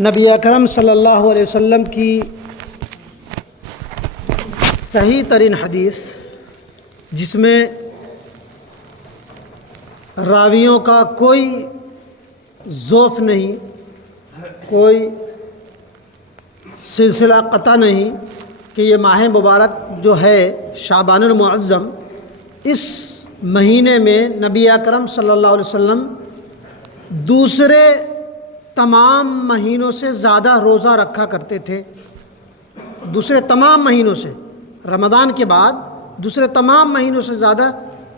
نبی اکرم صلی اللہ علیہ وسلم کی صحیح ترین حدیث جس میں راویوں کا کوئی ضعف نہیں، کوئی سلسلہ قطع نہیں کہ یہ ماہ مبارک جو ہے شعبان المعظم، اس مہینے میں نبی اکرم صلی اللہ علیہ وسلم دوسرے تمام مہینوں سے زیادہ روزہ رکھا کرتے تھے۔ دوسرے تمام مہینوں سے، رمضان کے بعد دوسرے تمام مہینوں سے زیادہ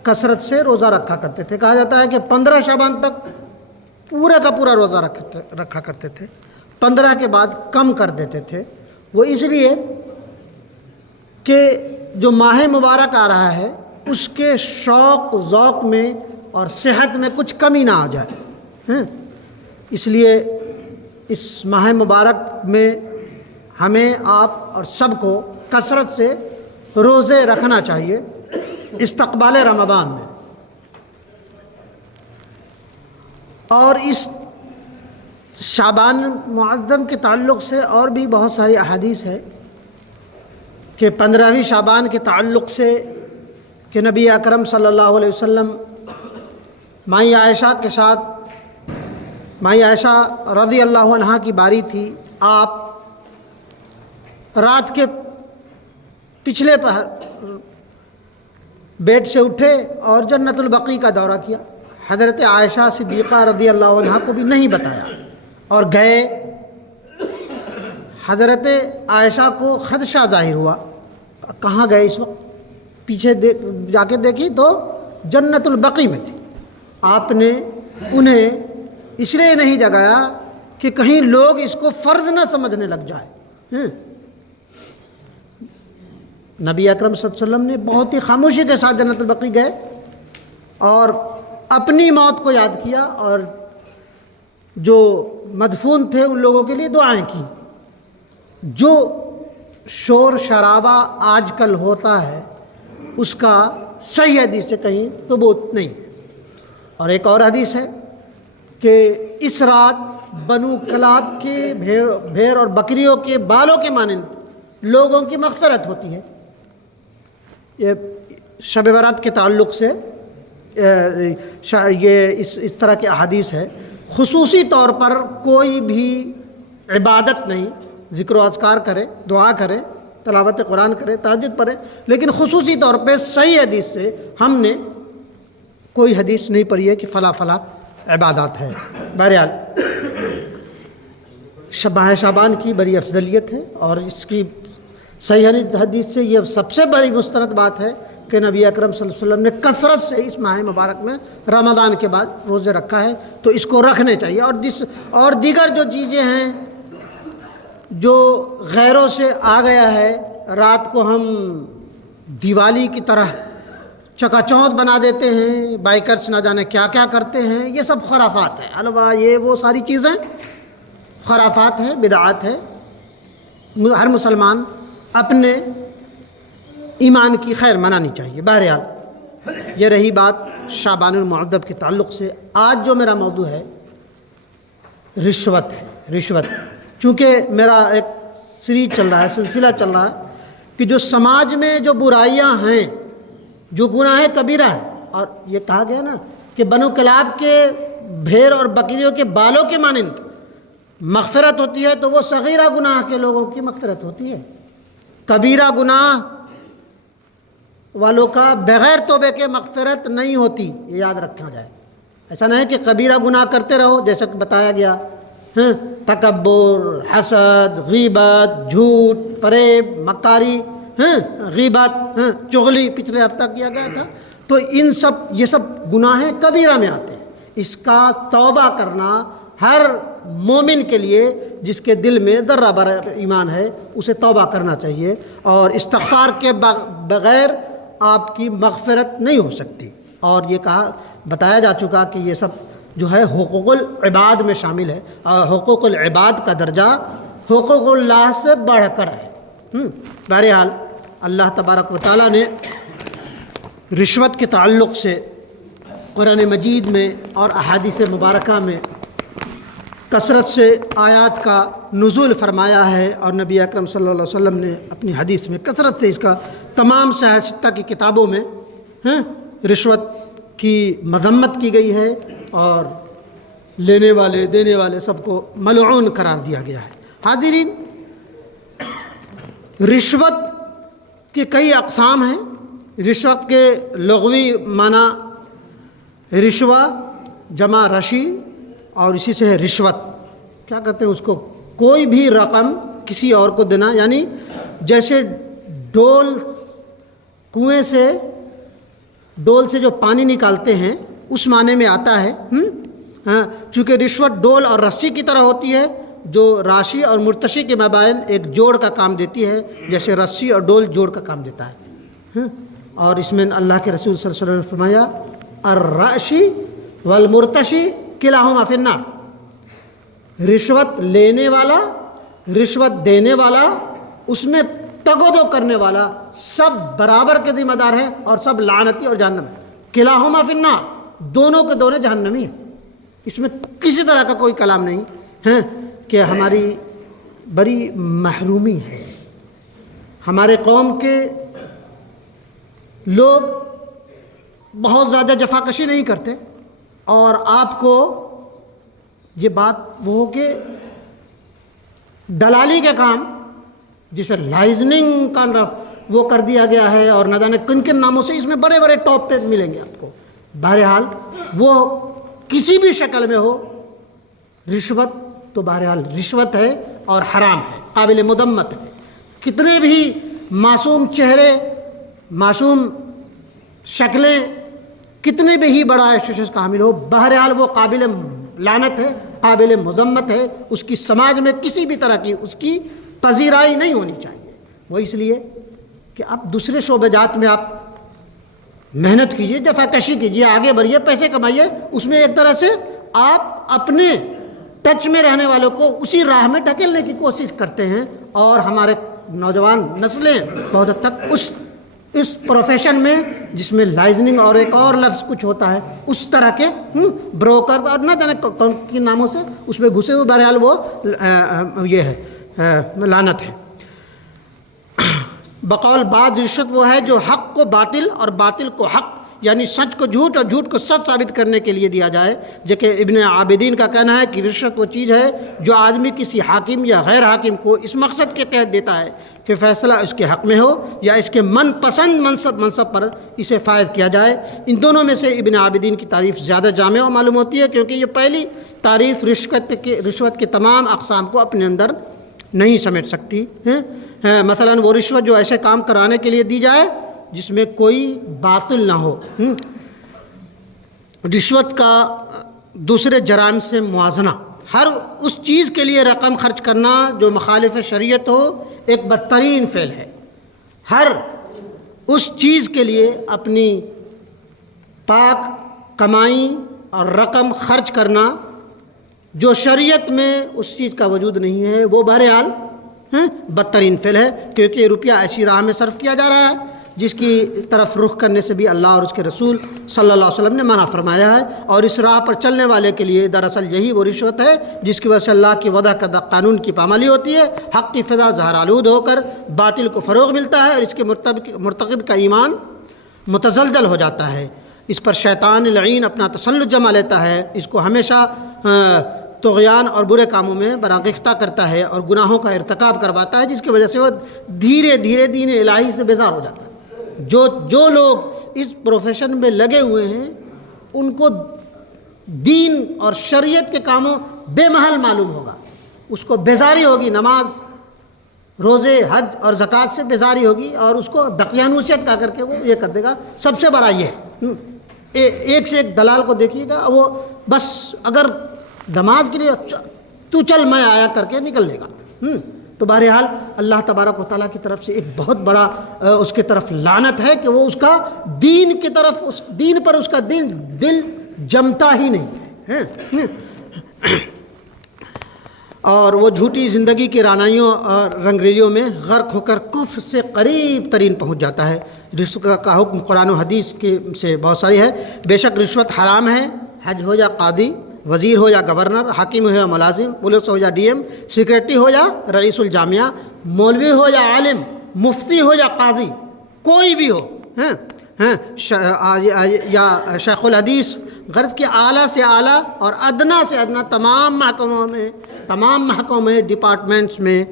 کثرت سے روزہ رکھا کرتے تھے۔ کہا جاتا ہے کہ 15 شعبان تک پورا کا پورا روزہ رکھا کرتے تھے، 15 کے بعد کم کر دیتے تھے۔ وہ اس لیے کہ جو ماہ مبارک آ رہا ہے اس کے شوق ذوق میں اور صحت میں کچھ کمی نہ آ جائے، اس لیے اس ماہ مبارک میں ہمیں، آپ اور سب کو کثرت سے روزے رکھنا چاہیے استقبال رمضان میں۔ اور اس شعبان معظم کے تعلق سے اور بھی بہت ساری احادیث ہے کہ 15ویں شعبان کے تعلق سے کہ نبی اکرم صلی اللہ علیہ وسلم مائی عائشہ کے ساتھ، مائی عائشہ رضی اللہ عنہا کی باری تھی، آپ رات کے پچھلے پہر بیڈ سے اٹھے اور جنت البقیع کا دورہ کیا۔ حضرت عائشہ صدیقہ رضی اللہ عنہا کو بھی نہیں بتایا اور گئے۔ حضرت عائشہ کو خدشہ ظاہر ہوا، کہاں گئے اس وقت؟ پیچھے جا کے دیکھی تو جنت البقیع میں تھی۔ آپ نے انہیں اس لیے نہیں جگایا کہ کہیں لوگ اس کو فرض نہ سمجھنے لگ جائے۔ نبی اکرم صلی اللہ علیہ وسلم نے بہت ہی خاموشی کے ساتھ جنت البقیع گئے اور اپنی موت کو یاد کیا اور جو مدفون تھے ان لوگوں کے لیے دعائیں کی۔ جو شور شرابہ آج کل ہوتا ہے اس کا صحیح حدیث سے کہیں ثبوت نہیں۔ اور ایک اور حدیث ہے کہ اس رات بنو کلاب کے بھیڑ اور بکریوں کے بالوں کے مانند لوگوں کی مغفرت ہوتی ہے۔ یہ شب برات کے تعلق سے یہ اس طرح کی احادیث ہے۔ خصوصی طور پر کوئی بھی عبادت نہیں، ذکر و اذکار کرے، دعا کرے، تلاوت قرآن کرے، تہجد پڑھے، لیکن خصوصی طور پہ صحیح حدیث سے ہم نے کوئی حدیث نہیں پڑھی ہے کہ فلاں فلاں عبادات ہے۔ بہرحال ماہ شعبان کی بڑی افضلیت ہے اور اس کی صحیح حدیث سے یہ سب سے بڑی مستند بات ہے کہ نبی اکرم صلی اللہ علیہ وسلم نے کثرت سے اس ماہ مبارک میں رمضان کے بعد روزے رکھا ہے، تو اس کو رکھنے چاہیے۔ اور دیگر جو چیزیں ہیں جو غیروں سے آ گیا ہے، رات کو ہم دیوالی کی طرح چکا چوندھ بنا دیتے ہیں، بائکرس نہ جانے کیا کیا کرتے ہیں، یہ سب خرافات ہے۔ حلوہ، یہ وہ ساری چیزیں خرافات ہے، بدعات ہے۔ ہر مسلمان اپنے ایمان کی خیر منانی چاہیے۔ بہرحال یہ رہی بات شعبان المعظم کے تعلق سے۔ آج جو میرا موضوع ہے رشوت ہے۔ رشوت چونکہ میرا ایک سیریز چل رہا ہے، سلسلہ چل رہا ہے کہ جو سماج میں جو برائیاں ہیں، جو گناہ کبیرہ ہے، اور یہ کہا گیا نا کہ بنو کلاب کے بھیڑ اور بکریوں کے بالوں کے مانند مغفرت ہوتی ہے، تو وہ صغیرہ گناہ کے لوگوں کی مغفرت ہوتی ہے۔ کبیرہ گناہ والوں کا بغیر توبے کے مغفرت نہیں ہوتی، یہ یاد رکھا جائے۔ ایسا نہیں کہ کبیرہ گناہ کرتے رہو، جیسا کہ بتایا گیا، تکبر، حسد، غیبت، جھوٹ، فریب، مکاری، غیبت، چغلی پچھلے ہفتہ کیا گیا تھا۔ تو یہ سب گناہ کبیرہ میں آتے ہیں۔ اس کا توبہ کرنا ہر مومن کے لیے جس کے دل میں ذرہ برابر ایمان ہے اسے توبہ کرنا چاہیے، اور استغفار کے بغیر آپ کی مغفرت نہیں ہو سکتی۔ اور یہ بتایا جا چکا کہ یہ سب جو ہے حقوق العباد میں شامل ہے، اور حقوق العباد کا درجہ حقوق اللہ سے بڑھ کر ہے۔ بہرحال اللہ تبارک و تعالیٰ نے رشوت کے تعلق سے قرآن مجید میں اور احادیث مبارکہ میں کثرت سے آیات کا نزول فرمایا ہے، اور نبی اکرم صلی اللہ علیہ وسلم نے اپنی حدیث میں کثرت سے اس کا تمام صحیح ستہ کی کتابوں میں رشوت کی مذمت کی گئی ہے، اور لینے والے دینے والے سب کو ملعون قرار دیا گیا ہے۔ حاضرین، رشوت کے کئی اقسام ہیں۔ رشوت کے لغوی معنی رشوہ جمع رشی، اور اسی سے ہے رشوت۔ کیا کہتے ہیں اس کو؟ کوئی بھی رقم کسی اور کو دینا، یعنی جیسے کنویں سے ڈول سے جو پانی نکالتے ہیں اس معنی میں آتا ہے۔ چونکہ رشوت ڈول اور رسی کی طرح ہوتی ہے، جو راشی اور مرتشی کے مابین ایک جوڑ کا کام دیتی ہے، جیسے رسی اور ڈول جوڑ کا کام دیتا ہے۔ اور اس میں اللہ کے رسول صلی اللہ علیہ وسلم نے فرمایا الراشی والمرتشی کلاہما فی النار۔ رشوت لینے والا، رشوت دینے والا، اس میں تگ و دو کرنے والا، سب برابر کے ذمہ دار ہیں اور سب لعنتی اور جہنم ہے۔ کلاہما فی النار، دونوں کے دونوں جہنمی ہیں۔ اس میں کسی طرح کا کوئی کلام نہیں ہے کہ ہماری بڑی محرومی ہے۔ ہمارے قوم کے لوگ بہت زیادہ جفاکشی نہیں کرتے، اور آپ کو یہ بات وہ کہ دلالی کے کام جسے لائزننگ کا وہ کر دیا گیا ہے، اور نہ جانے کن کن ناموں سے اس میں بڑے بڑے ٹاپ پہ ملیں گے آپ کو۔ بہرحال وہ کسی بھی شکل میں ہو، رشوت تو بہرحال رشوت ہے اور حرام ہے، قابل مذمت ہے۔ کتنے بھی معصوم چہرے، معصوم شکلیں، کتنے بھی ہی بڑا ایسوسیشن کا حامل ہو، بہرحال وہ قابل لعنت ہے، قابل مذمت ہے۔ اس کی سماج میں کسی بھی طرح کی اس کی پذیرائی نہیں ہونی چاہیے۔ وہ اس لیے کہ آپ دوسرے شعبہ جات میں آپ محنت کیجئے، جفاکشی کیجئے، آگے بڑھیے، پیسے کمائیے، اس میں ایک طرح سے آپ اپنے ٹچ میں رہنے والوں کو اسی راہ میں ڈھکیلنے کی کوشش کرتے ہیں، اور ہمارے نوجوان نسلیں بہت حد تک اس پروفیشن میں، جس میں لائزننگ اور ایک اور لفظ کچھ ہوتا ہے، اس طرح کے بروکر اور نہ جانے کون کے ناموں سے اس میں گھسے ہوئے، بہرحال وہ یہ ہے، لعنت ہے۔ بقول بعض رشوت وہ ہے جو حق کو باطل اور باطل کو حق، یعنی سچ کو جھوٹ اور جھوٹ کو سچ ثابت کرنے کے لیے دیا جائے۔ جبکہ ابن عابدین کا کہنا ہے کہ رشوت وہ چیز ہے جو آدمی کسی حاکم یا غیر حاکم کو اس مقصد کے تحت دیتا ہے کہ فیصلہ اس کے حق میں ہو یا اس کے من پسند منصب پر اسے فائد کیا جائے۔ ان دونوں میں سے ابن عابدین کی تعریف زیادہ جامع اور معلوم ہوتی ہے، کیونکہ یہ پہلی تعریف رشوت کے تمام اقسام کو اپنے اندر نہیں سمیٹ سکتی ہے۔ مثلا وہ رشوت جو ایسے کام کرانے کے لیے دی جائے جس میں کوئی باطل نہ ہو۔ رشوت کا دوسرے جرائم سے موازنہ، ہر اس چیز کے لیے رقم خرچ کرنا جو مخالف شریعت ہو ایک بدترین فعل ہے۔ ہر اس چیز کے لیے اپنی پاک کمائی اور رقم خرچ کرنا جو شریعت میں اس چیز کا وجود نہیں ہے، وہ بہرحال بدترین فعل ہے، کیونکہ یہ روپیہ ایسی راہ میں صرف کیا جا رہا ہے جس کی طرف رخ کرنے سے بھی اللہ اور اس کے رسول صلی اللہ علیہ وسلم نے منع فرمایا ہے۔ اور اس راہ پر چلنے والے کے لیے دراصل یہی وہ رشوت ہے جس کی وجہ سے اللہ کی وضع کردہ قانون کی پامالی ہوتی ہے، حق کی فضا زہر آلود ہو کر باطل کو فروغ ملتا ہے، اور اس کے مرتکب کا ایمان متزلزل ہو جاتا ہے۔ اس پر شیطان لعین اپنا تسلط جما لیتا ہے، اس کو ہمیشہ طغیان اور برے کاموں میں برانگیختہ کرتا ہے اور گناہوں کا ارتکاب کرواتا ہے، جس کی وجہ سے وہ دھیرے دھیرے دین الہی سے بیزار ہو جاتا ہے۔ جو لوگ اس پروفیشن میں لگے ہوئے ہیں ان کو دین اور شریعت کے کاموں بے محل معلوم ہوگا، اس کو بیزاری ہوگی، نماز روزے حج اور زکوٰۃ سے بیزاری ہوگی، اور اس کو دقیانوسیت کا کر کے وہ یہ کر دے گا۔ سب سے بڑا یہ ہے، ایک سے ایک دلال کو دیکھیے گا، وہ بس اگر نماز کے لیے تو چل میں آیا کر کے نکل لے گا۔ تو بہرحال اللہ تبارک و تعالیٰ کی طرف سے ایک بہت بڑا اس کے طرف لعنت ہے کہ وہ اس کا دین کی طرف، اس دین پر اس کا دل جمتا ہی نہیں ہے۔ اور وہ جھوٹی زندگی کی رعنائیوں اور رنگریلیوں میں غرق ہو کر کفر سے قریب ترین پہنچ جاتا ہے۔ رشوت کا حکم قرآن و حدیث سے بہت ساری ہے۔ بے شک رشوت حرام ہے، حج ہو یا قاضی، وزیر ہو یا گورنر، حاکم ہو یا ملازم، پولیس ہو یا ڈی ایم، سیکریٹری ہو یا رئیس الجامعہ، مولوی ہو یا عالم، مفتی ہو یا قاضی، کوئی بھی ہو یا شیخ الحدیث، غرض کہ اعلیٰ سے اعلیٰ اور ادنا سے ادنا تمام محکموں میں ڈپارٹمنٹس میں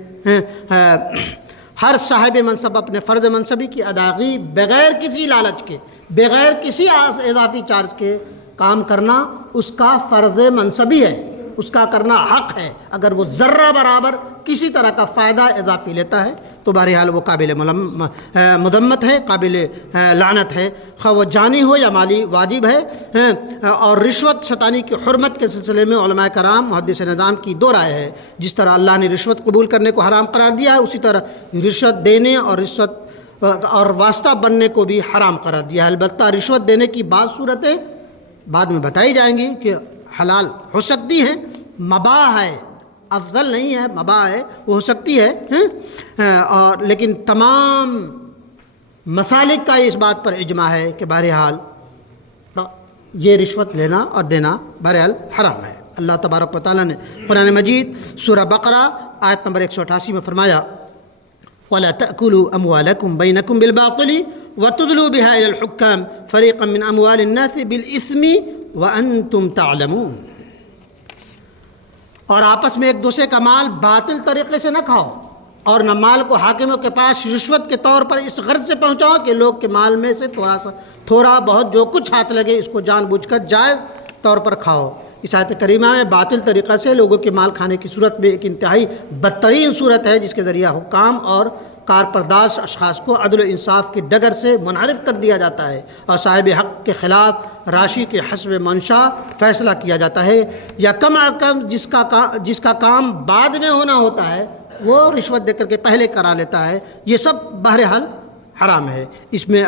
ہر صاحب منصب اپنے فرض منصبی کی ادائیگی بغیر کسی لالچ کے، بغیر کسی اضافی چارج کے کام کرنا اس کا فرض منصبی ہے، اس کا کرنا حق ہے۔ اگر وہ ذرہ برابر کسی طرح کا فائدہ اضافی لیتا ہے تو بہرحال وہ قابل مذمت ہے، قابل لعنت ہے، خواہ وہ جانی ہو یا مالی، واجب ہے۔ اور رشوت ستانی کی حرمت کے سلسلے میں علماء کرام محدث نظام کی دو رائے ہے۔ جس طرح اللہ نے رشوت قبول کرنے کو حرام قرار دیا ہے، اسی طرح رشوت دینے اور واسطہ بننے کو بھی حرام قرار دیا ہے۔ البتہ رشوت دینے کی بعض صورتیں بعد میں بتائی جائیں گی کہ حلال ہو سکتی ہیں، مباح ہے، افضل نہیں ہے، مباح ہے، وہ ہو سکتی ہے، اور لیکن تمام مسالک کا اس بات پر اجماع ہے کہ بہرحال یہ رشوت لینا اور دینا بہرحال حرام ہے۔ اللہ تبارک و تعالیٰ نے قرآن مجید سورہ بقرہ آیت نمبر 188 میں فرمایا وَلَا تَأْكُلُوا أَمْوَالَكُمْ بَيْنَكُمْ بِالْبَاطِلِ وَتُدْلُوا بِهَا إِلَى الْحُكَّامِ فَرِيقًا مِنْ أَمْوَالِ النَّاسِ بِالْإِثْمِ وَأَنْتُمْ تَعْلَمُونَ۔ اور آپس میں ایک دوسرے کا مال باطل طریقے سے نہ کھاؤ، اور نہ مال کو حاکموں کے پاس رشوت کے طور پر اس غرض سے پہنچاؤ کہ لوگ کے مال میں سے تھوڑا بہت جو کچھ ہاتھ لگے اس کو جان بوجھ کر جائز طور پر کھاؤ۔ اس آیت کریمہ میں باطل طریقہ سے لوگوں کے مال کھانے کی صورت میں ایک انتہائی بدترین صورت ہے، جس کے ذریعہ حکام اور کارپرداز اشخاص کو عدل و انصاف کی ڈگر سے منحرف کر دیا جاتا ہے اور صاحب حق کے خلاف راشی کے حسب منشا فیصلہ کیا جاتا ہے، یا کم از کم جس کا کام بعد میں ہونا ہوتا ہے وہ رشوت دے کر کے پہلے کرا لیتا ہے۔ یہ سب بہرحال حرام ہے۔ اس میں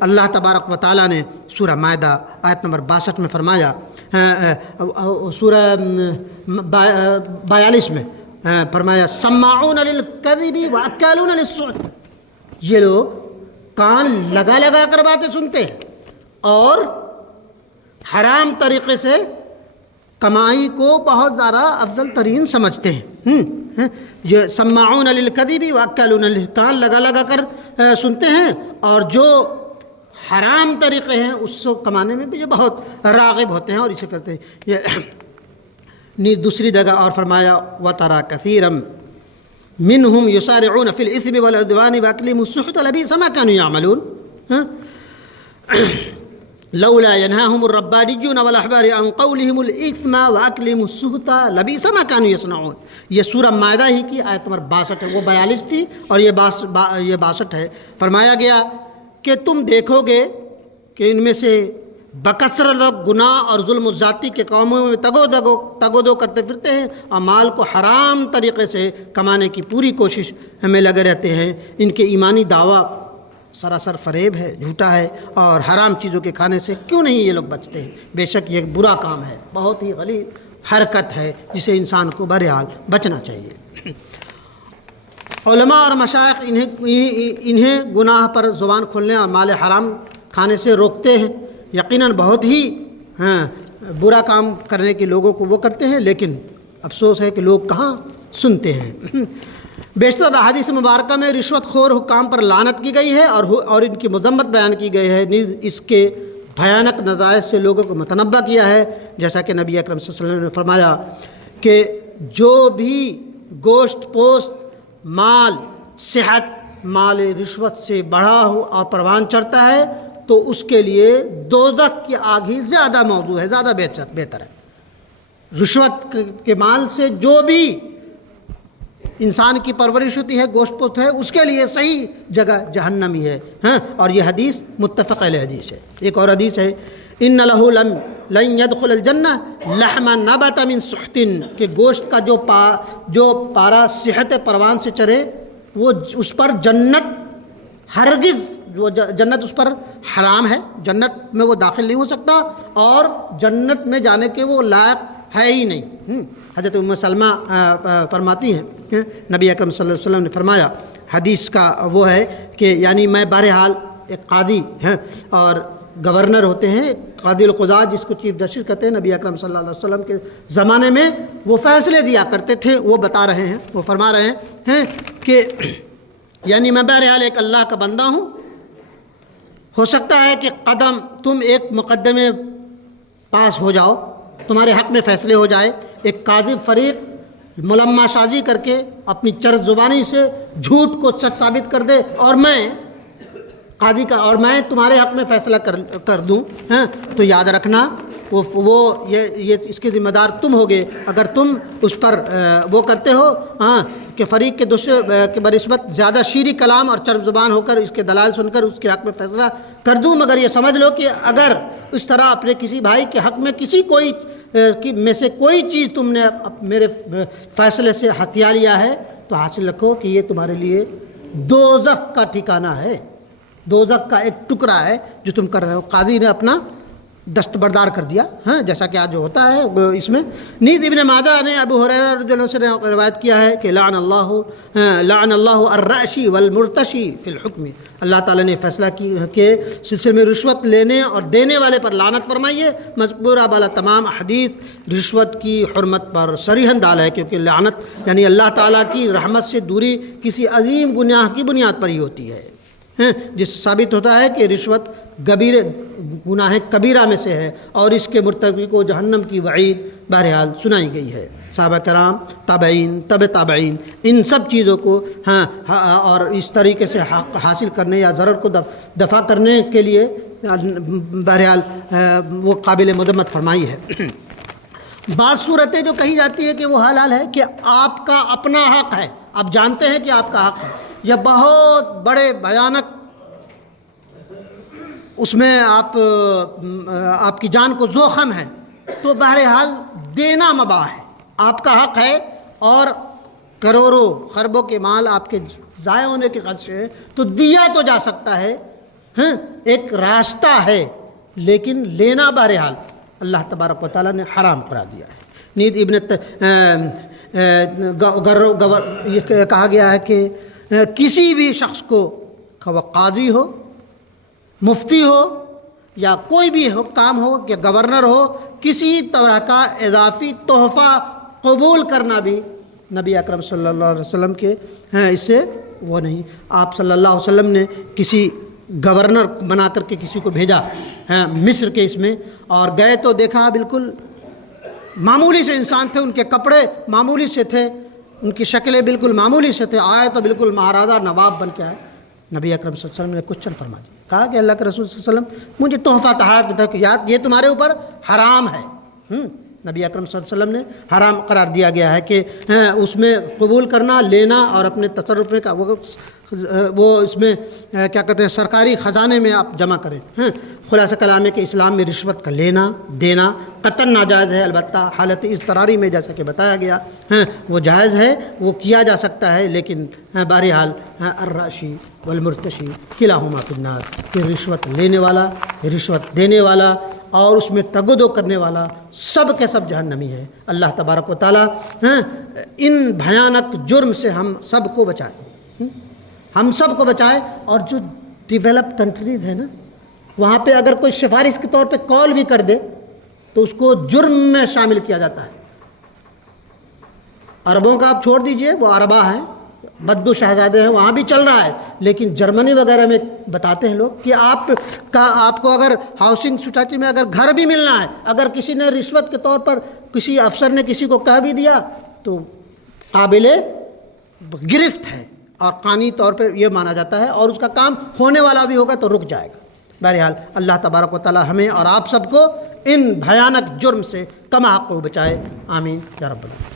اللہ تبارک و تعالیٰ نے سورہ مائدہ آیت نمبر 62 میں فرمایا، سورہ 42 میں فرمایا سماعون للکذب واکالون للسحت، یہ لوگ کان لگا لگا کر باتیں سنتے ہیں اور حرام طریقے سے کمائی کو بہت زیادہ افضل ترین سمجھتے ہیں۔ یہ سماعون للکذب واکالون للسحت، کان لگا لگا کر سنتے ہیں اور جو حرام طریقے ہیں اس کو کمانے میں بھی یہ بہت راغب ہوتے ہیں اور اسے کرتے ہیں۔ یہ دوسری جگہ اور فرمایا وَتَرَى كَثِيرًا مِّنْهُمْ يُسَارِعُونَ فِي الْإِثْمِ وَالْعُدْوَانِ وَأَكْلِهِمُ السُّحْتَ لَبِئْسَ مَا كَانُوا يَعْمَلُونَ لَوْلَا يَنْهَاهُمُ الرَّبَّانِيُّونَ وَالْأَحْبَارُ عَنْ قَوْلِهِمُ الْإِثْمَ وَأَكْلِهِمُ السُّحْتَ لَبِئْسَ مَا كَانُوا يَصْنَعُونَ۔ یہ سورہ مائدہ ہی کی آیت نمبر 62 ہے، وہ 42 تھی اور یہ 62 ہے۔ فرمایا گیا کہ تم دیکھو گے کہ ان میں سے بکثرت لوگ گناہ اور ظلم و ذاتی کے کاموں میں تگو دو کرتے پھرتے ہیں اور مال کو حرام طریقے سے کمانے کی پوری کوشش میں لگے رہتے ہیں۔ ان کے ایمانی دعویٰ سراسر فریب ہے، جھوٹا ہے، اور حرام چیزوں کے کھانے سے کیوں نہیں یہ لوگ بچتے ہیں؟ بے شک یہ برا کام ہے، بہت ہی غلیظ حرکت ہے جسے انسان کو بہرحال بچنا چاہیے۔ علماء اور مشائخ انہیں گناہ پر زبان کھولنے اور مال حرام کھانے سے روکتے ہیں۔ یقیناً بہت ہی برا کام کرنے کے لوگوں کو وہ کرتے ہیں، لیکن افسوس ہے کہ لوگ کہاں سنتے ہیں۔ بیشتر احادیث مبارکہ میں رشوت خور حکام پر لعنت کی گئی ہے اور ان کی مذمت بیان کی گئی ہے، نیز اس کے بھیانک نتائج سے لوگوں کو متنبہ کیا ہے، جیسا کہ نبی اکرم صلی اللہ علیہ وسلم نے فرمایا کہ جو بھی گوشت پوست مال صحت مال رشوت سے بڑھا ہو اور پروان چڑھتا ہے تو اس کے لیے دوزخ کی آگ ہی زیادہ موضوع ہے، زیادہ بہتر ہے۔ رشوت کے مال سے جو بھی انسان کی پرورش ہوتی ہے، گوشت پوست ہے، اس کے لیے صحیح جگہ جہنم ہی ہے۔ اور یہ حدیث متفق علیہ حدیث ہے۔ ایک اور حدیث ہے ان لہ لن يدخل الجنہ لحم نبت من سحت، کہ گوشت کا جو پارا صحت پروان سے چرے وہ اس پر جنت ہرگز جنت اس پر حرام ہے، جنت میں وہ داخل نہیں ہو سکتا اور جنت میں جانے کے وہ لائق ہے ہی نہیں۔ حضرت ام سلمہ فرماتی ہیں نبی اکرم صلی اللہ علیہ وسلم نے فرمایا، حدیث کا وہ ہے کہ یعنی میں بہرحال ایک قاضی ہیں اور گورنر ہوتے ہیں قاضی القضات جس کو چیف جسٹس کہتے ہیں، نبی اکرم صلی اللہ علیہ وسلم کے زمانے میں وہ فیصلے دیا کرتے تھے. وہ بتا رہے ہیں، وہ فرما رہے ہیں کہ یعنی میں بہرحال ایک اللہ کا بندہ ہوں، ہو سکتا ہے کہ قدم تم ایک مقدمے پاس ہو جاؤ، تمہارے حق میں فیصلے ہو جائے، ایک کاذب فریق ملما سازی کر کے اپنی چرس زبانی سے جھوٹ کو سچ ثابت کر دے اور میں قاضی کا اور میں تمہارے حق میں فیصلہ کر دوں، تو یاد رکھنا وہ یہ اس کے ذمہ دار تم ہوگے اگر تم اس پر وہ کرتے ہو کہ فریق کے دوسرے کے بنسبت زیادہ شیریں کلام اور چرب زبان ہو کر اس کے دلائل سن کر اس کے حق میں فیصلہ کر دوں. مگر یہ سمجھ لو کہ اگر اس طرح اپنے کسی بھائی کے حق میں میں سے کوئی چیز تم نے میرے فیصلے سے ہتھیا لیا ہے تو حاصل رکھو کہ یہ تمہارے لیے دوزخ کا ٹھکانہ ہے، دوزخ کا ایک ٹکڑا ہے جو تم کر رہے ہو. قاضی نے اپنا دستبردار کر دیا، جیسا کہ آج جو ہوتا ہے اس میں. نیز ابن ماجہ نے ابو ہریرہ رضی اللہ عنہ سے روایت کیا ہے کہ لعن اللہ الراشی والمرتشی فی الحکم، اللہ تعالیٰ نے فیصلہ کی کہ سلسلے میں رشوت لینے اور دینے والے پر لعنت فرمائی ہے. مذکورہ بالا تمام حدیث رشوت کی حرمت پر صریحاً دال ہے، کیونکہ لعنت یعنی اللہ تعالیٰ کی رحمت سے دوری کسی عظیم گناہ کی بنیاد پر ہی ہوتی ہے، جس سے ثابت ہوتا ہے کہ رشوت گناہ کبیرہ میں سے ہے اور اس کے مرتکب کو جہنم کی وعید بہرحال سنائی گئی ہے. صحابہ کرام، تابعین، تابعین ان سب چیزوں کو اور اس طریقے سے حق حاصل کرنے یا ضرر کو دفع کرنے کے لیے بہرحال وہ قابل مذمت فرمائی ہے. بعض صورتیں جو کہی جاتی ہے کہ وہ حلال ہے کہ آپ کا اپنا حق ہے، آپ جانتے ہیں کہ آپ کا حق ہے، یا بہت بڑے بھیانک اس میں آپ کی جان کو زوخم ہے، تو بہرحال دینا مباح ہے، آپ کا حق ہے اور کروڑوں خربوں کے مال آپ کے ضائع ہونے کے خدشے ہیں تو دیا تو جا سکتا ہے، ایک راستہ ہے، لیکن لینا بہرحال اللہ تبارک و تعالیٰ نے حرام قرار دیا ہے. نیز یہ کہا گیا ہے کہ کسی بھی شخص کو وہ قاضی ہو، مفتی ہو یا کوئی بھی کام ہو کہ گورنر ہو، کسی طرح کا اضافی تحفہ قبول کرنا بھی نبی اکرم صلی اللہ علیہ وسلم کے اس سے وہ نہیں. آپ صلی اللہ علیہ وسلم نے کسی گورنر بنا کر کے کسی کو بھیجا مصر کے اس میں، اور گئے تو دیکھا بالکل معمولی سے انسان تھے، ان کے کپڑے معمولی سے تھے، ان کی شکلیں بالکل معمولی سے تھے، آئے تو بالکل مہاراجہ نواب بن کے آئے. نبی اکرم صلی اللہ علیہ وسلم نے کوشچن فرما دیا، کہا کہ اللہ کے رسول صلی اللہ علیہ وسلم مجھے تحفہ تحائف تھا کہ یہ تمہارے اوپر حرام ہے. نبی اکرم صلی اللہ علیہ وسلم نے حرام قرار دیا گیا ہے کہ اس میں قبول کرنا، لینا اور اپنے تصرف کا وہ اس میں کیا کہتے ہیں سرکاری خزانے میں آپ جمع کریں. خلاصہ کلام ہے کہ اسلام میں رشوت کا لینا دینا قطعاً ناجائز ہے، البتہ حالت اضطراری میں جیسا کہ بتایا گیا وہ جائز ہے، وہ کیا جا سکتا ہے، لیکن بہرحال الراشی والمرتشی کلاہما فی النار، کہ رشوت لینے والا، رشوت دینے والا اور اس میں تگدو کرنے والا سب کے سب جہنمی ہے. اللہ تبارک و تعالیٰ ان بھیانک جرم سے ہم سب کو بچائے، ہم سب کو بچائے. اور جو ڈیولپ کنٹریز ہیں نا، وہاں پہ اگر کوئی سفارش کے طور پہ کال بھی کر دے تو اس کو جرم میں شامل کیا جاتا ہے. عربوں کا آپ چھوڑ دیجئے، وہ عربہ ہیں، بدو شہزادے ہیں، وہاں بھی چل رہا ہے، لیکن جرمنی وغیرہ میں بتاتے ہیں لوگ کہ آپ کو اگر ہاؤسنگ سوسائٹی میں اگر گھر بھی ملنا ہے، اگر کسی نے رشوت کے طور پر کسی افسر نے کسی کو کہہ بھی دیا تو قابل گرفت ہے اور قانونی طور پر یہ مانا جاتا ہے، اور اس کا کام ہونے والا بھی ہوگا تو رک جائے گا. بہرحال اللہ تبارک و تعالی ہمیں اور آپ سب کو ان بھیانک جرم سے کما حق کو بچائے. آمین یا رب العالمین.